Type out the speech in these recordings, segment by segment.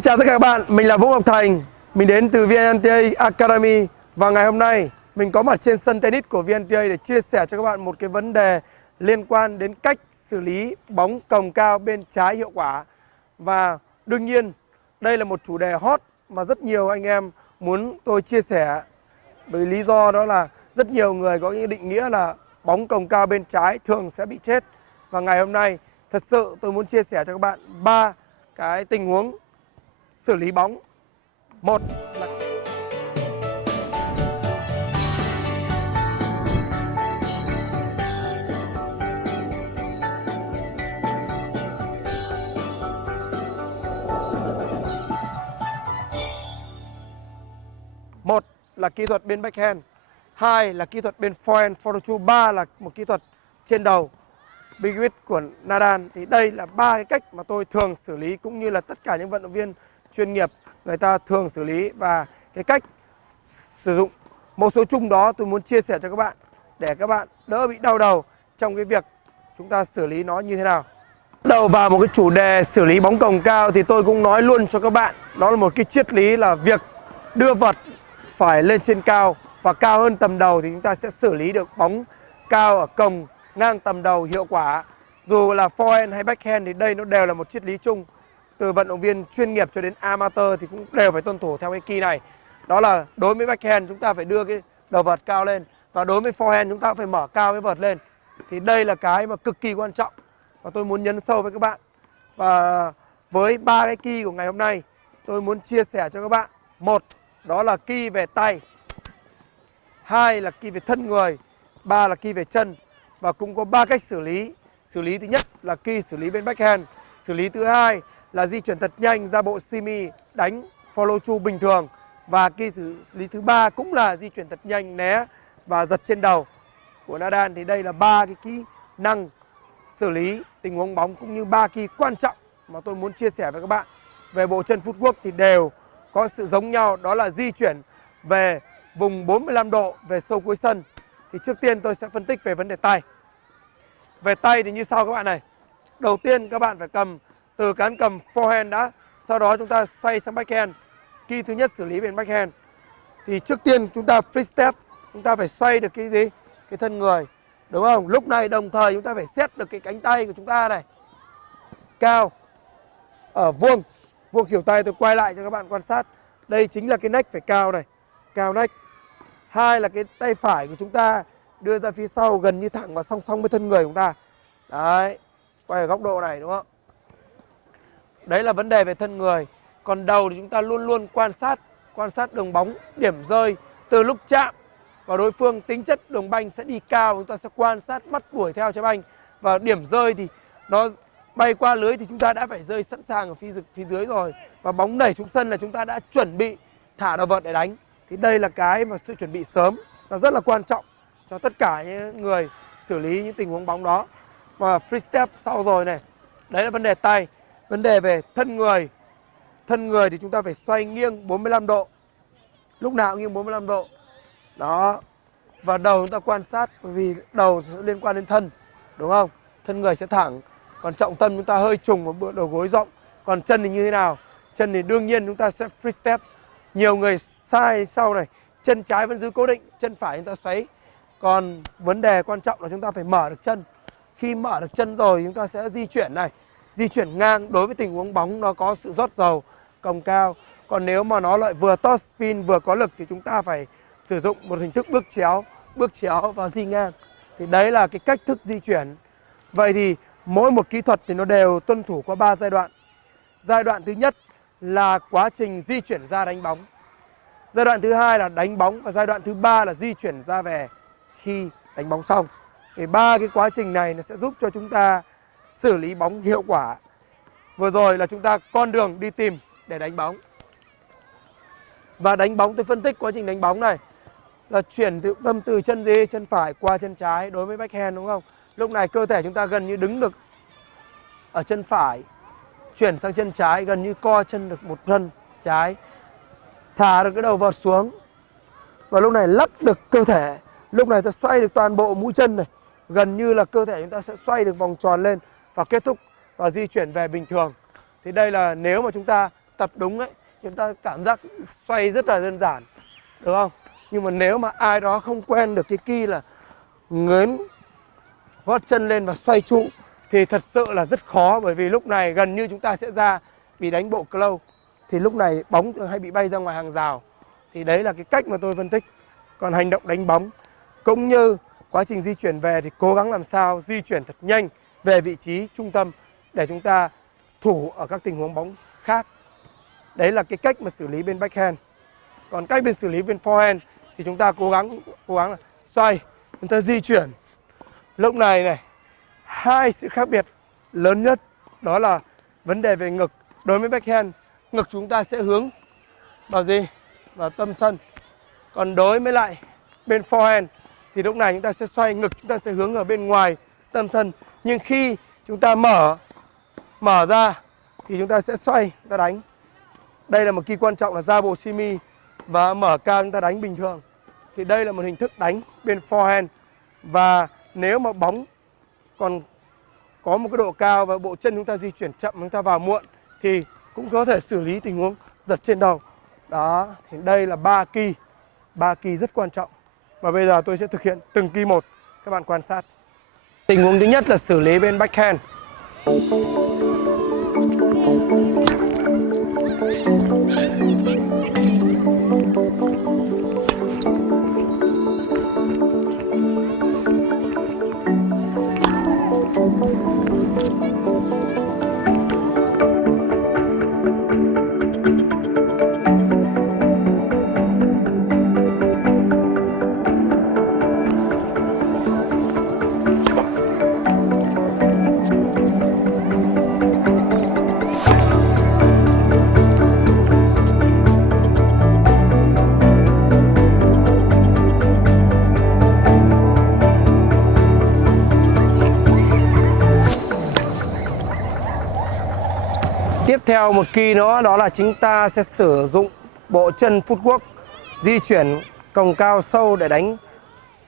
Xin chào tất cả các bạn, mình là Vũ Ngọc Thành. Mình đến từ VNTA Academy. Và ngày hôm nay mình có mặt trên sân tennis của VNTA để chia sẻ cho các bạn một cái vấn đề liên quan đến cách xử lý bóng cồng cao bên trái hiệu quả. Và đương nhiên đây là một chủ đề hot mà rất nhiều anh em muốn tôi chia sẻ. Bởi lý do đó là rất nhiều người có những định nghĩa là bóng cồng cao bên trái thường sẽ bị chết. Và ngày hôm nay thật sự tôi muốn chia sẻ cho các bạn 3 cái tình huống xử lý bóng. Một là kỹ thuật bên backhand, 2 là kỹ thuật bên forehand follow through, 3 là một kỹ thuật trên đầu big hit của Nadal. Thì đây là 3 cái cách mà tôi thường xử lý, cũng như là tất cả những vận động viên chuyên nghiệp người ta thường xử lý. Và cái cách sử dụng một số chung đó tôi muốn chia sẻ cho các bạn để các bạn đỡ bị đau đầu trong cái việc chúng ta xử lý nó như thế nào. Đầu vào một cái chủ đề xử lý bóng cồng cao thì tôi cũng nói luôn cho các bạn, đó là một cái triết lý là việc đưa vật phải lên trên cao và cao hơn tầm đầu thì chúng ta sẽ xử lý được bóng cao ở cồng ngang tầm đầu hiệu quả. Dù là forehand hay backhand thì đây nó đều là một triết lý chung. Từ vận động viên chuyên nghiệp cho đến amateur thì cũng đều phải tuân thủ theo cái key này. Đó là đối với backhand chúng ta phải đưa cái đầu vợt cao lên, và đối với forehand chúng ta phải mở cao cái vợt lên. Thì đây là cái mà cực kỳ quan trọng và tôi muốn nhấn sâu với các bạn. Và với 3 cái key của ngày hôm nay tôi muốn chia sẻ cho các bạn. Một, đó là key về tay, 2 là key về thân người, 3 là key về chân. Và cũng có 3 cách xử lý. Xử lý thứ nhất là key xử lý bên backhand. Xử lý thứ hai là di chuyển thật nhanh ra bộ semi đánh follow through bình thường. Và key xử lý thứ ba cũng là di chuyển thật nhanh, né và giật trên đầu của Nadal. Thì đây là 3 cái kỹ năng xử lý tình huống bóng, cũng như 3 key quan trọng mà tôi muốn chia sẻ với các bạn. Về bộ chân footwork thì đều có sự giống nhau, đó là di chuyển về vùng 45 độ về sâu cuối sân. Thì trước tiên tôi sẽ phân tích về vấn đề tay. Về tay thì như sau các bạn này. Đầu tiên các bạn phải cầm từ cán cầm forehand đã, sau đó chúng ta xoay sang backhand. Key thứ nhất xử lý bên backhand thì trước tiên chúng ta free step, chúng ta phải xoay được cái gì? Cái thân người, đúng không? Lúc này đồng thời chúng ta phải set được cái cánh tay của chúng ta này cao ở vuông khỉu tay. Tôi quay lại cho các bạn quan sát. Đây chính là cái neck phải cao này, cao neck. 2 là cái tay phải của chúng ta đưa ra phía sau gần như thẳng và song song với thân người của chúng ta. Đấy, quay ở góc độ này, đúng không? Đấy là vấn đề về thân người. Còn đầu thì chúng ta luôn luôn quan sát đường bóng, điểm rơi từ lúc chạm vào đối phương. Tính chất đường banh sẽ đi cao, chúng ta sẽ quan sát bắt đuổi theo trái banh. Và điểm rơi thì nó bay qua lưới thì chúng ta đã phải rơi sẵn sàng ở phía dưới rồi. Và bóng đẩy xuống sân là chúng ta đã chuẩn bị thả đầu vợt để đánh. Thì đây là cái mà sự chuẩn bị sớm nó rất là quan trọng cho tất cả những người xử lý những tình huống bóng đó. Và free step sau rồi này. Đấy là vấn đề tay. Vấn đề về thân người. Thân người thì chúng ta phải xoay nghiêng 45 độ. Lúc nào cũng nghiêng 45 độ. Đó. Và đầu chúng ta quan sát, bởi vì đầu sẽ liên quan đến thân, đúng không? Thân người sẽ thẳng. Còn trọng tâm chúng ta hơi trùng vào đầu gối rộng. Còn chân thì như thế nào? Chân thì đương nhiên chúng ta sẽ free step. Nhiều người sai sau này, chân trái vẫn giữ cố định, chân phải chúng ta xoáy. Còn vấn đề quan trọng là chúng ta phải mở được chân. Khi mở được chân rồi chúng ta sẽ di chuyển này, di chuyển ngang. Đối với tình huống bóng nó có sự rót dầu cồng cao. Còn nếu mà nó lại vừa top spin vừa có lực thì chúng ta phải sử dụng một hình thức bước chéo và di ngang. Thì đấy là cái cách thức di chuyển. Vậy thì mỗi một kỹ thuật thì nó đều tuân thủ qua 3 giai đoạn. Giai đoạn thứ nhất là quá trình di chuyển ra đánh bóng. Giai đoạn thứ hai là đánh bóng, và giai đoạn thứ ba là di chuyển ra về khi đánh bóng xong. Thì 3 cái quá trình này nó sẽ giúp cho chúng ta xử lý bóng hiệu quả. Vừa rồi là chúng ta con đường đi tìm để đánh bóng. Và đánh bóng, tôi phân tích quá trình đánh bóng này là chuyển tâm từ chân gì? Chân phải qua chân trái đối với backhand, đúng không? Lúc này cơ thể chúng ta gần như đứng được ở chân phải, chuyển sang chân trái, gần như co chân được một chân trái, thả được cái đầu vợt xuống. Và lúc này lắc được cơ thể. Lúc này ta xoay được toàn bộ mũi chân này. Gần như là cơ thể chúng ta sẽ xoay được vòng tròn lên và kết thúc và di chuyển về bình thường. Thì đây là nếu mà chúng ta tập đúng ấy, chúng ta cảm giác xoay rất là đơn giản, được không? Nhưng mà nếu mà ai đó không quen được cái key là ngớn gót chân lên và xoay trụ thì thật sự là rất khó, bởi vì lúc này gần như chúng ta sẽ ra vì đánh bộ close, thì lúc này bóng hay bị bay ra ngoài hàng rào. Thì đấy là cái cách mà tôi phân tích. Còn hành động đánh bóng cũng như quá trình di chuyển về thì cố gắng làm sao di chuyển thật nhanh về vị trí trung tâm để chúng ta thủ ở các tình huống bóng khác. Đấy là cái cách mà xử lý bên backhand. Còn cách bên xử lý bên forehand thì chúng ta cố gắng là xoay, chúng ta di chuyển. Lúc này này, hai sự khác biệt lớn nhất đó là vấn đề về ngực. Đối với backhand, ngực chúng ta sẽ hướng vào gì? Vào tâm sân. Còn đối với lại bên forehand thì lúc này chúng ta sẽ xoay, ngực chúng ta sẽ hướng ở bên ngoài tâm sân. Nhưng khi chúng ta mở ra thì chúng ta sẽ xoay, chúng ta đánh. Đây là một key quan trọng là ra bộ simi và mở cao chúng ta đánh bình thường. Thì đây là một hình thức đánh bên forehand. Và nếu mà bóng còn có một cái độ cao và bộ chân chúng ta di chuyển chậm, chúng ta vào muộn thì cũng có thể xử lý tình huống giật trên đầu. Đó, thì đây là 3 key rất quan trọng. Và bây giờ tôi sẽ thực hiện từng key một, các bạn quan sát. Tình huống thứ nhất là xử lý bên backhand. Tiếp theo một key nữa đó là chúng ta sẽ sử dụng bộ chân footwork, di chuyển còng cao sâu để đánh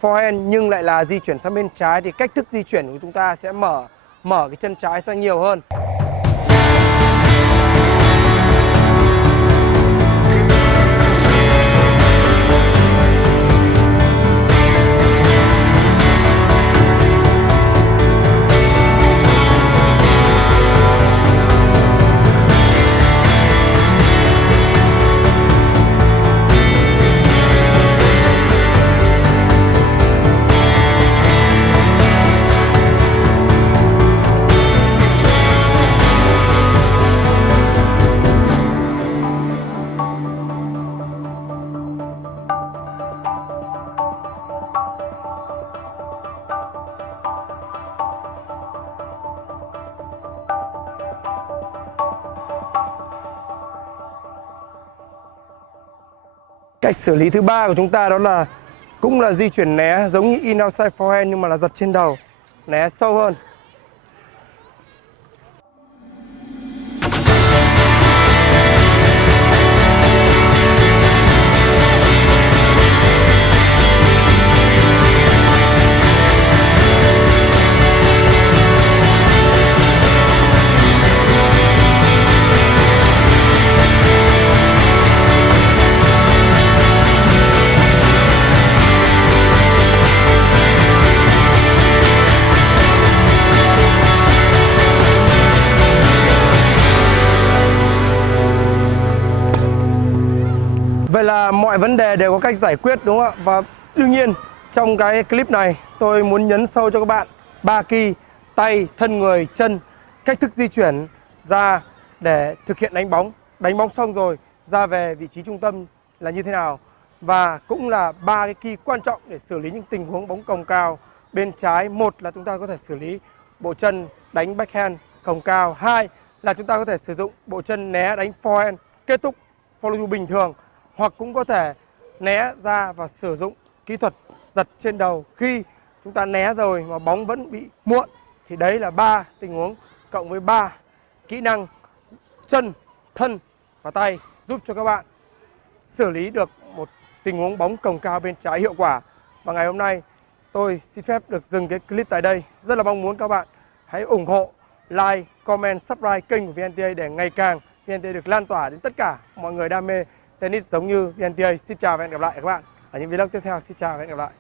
forehand nhưng lại là di chuyển sang bên trái, thì cách thức di chuyển của chúng ta sẽ mở cái chân trái sang nhiều hơn. Cách xử lý thứ ba của chúng ta đó là cũng là di chuyển né giống như in outside forehand nhưng mà là giật trên đầu, né sâu hơn. Vậy là mọi vấn đề đều có cách giải quyết, đúng không ạ? Và đương nhiên trong cái clip này tôi muốn nhấn sâu cho các bạn 3 key: tay, thân người, chân, cách thức di chuyển ra để thực hiện đánh bóng. Đánh bóng xong rồi ra về vị trí trung tâm là như thế nào. Và cũng là 3 cái key quan trọng để xử lý những tình huống bóng còng cao bên trái. Một là chúng ta có thể xử lý bộ chân đánh backhand còng cao. Hai là chúng ta có thể sử dụng bộ chân né đánh forehand kết thúc follow through bình thường, hoặc cũng có thể né ra và sử dụng kỹ thuật giật trên đầu khi chúng ta né rồi mà bóng vẫn bị muộn. Thì đấy là 3 tình huống cộng với 3 kỹ năng chân, thân và tay giúp cho các bạn xử lý được một tình huống bóng còng cao bên trái hiệu quả. Và ngày hôm nay tôi xin phép được dừng cái clip tại đây. Rất là mong muốn các bạn hãy ủng hộ, like, comment, subscribe kênh của VNTA để ngày càng VNTA được lan tỏa đến tất cả mọi người đam mê tennis giống như VNTA. Xin chào và hẹn gặp lại các bạn ở những vlog tiếp theo. Xin chào và hẹn gặp lại.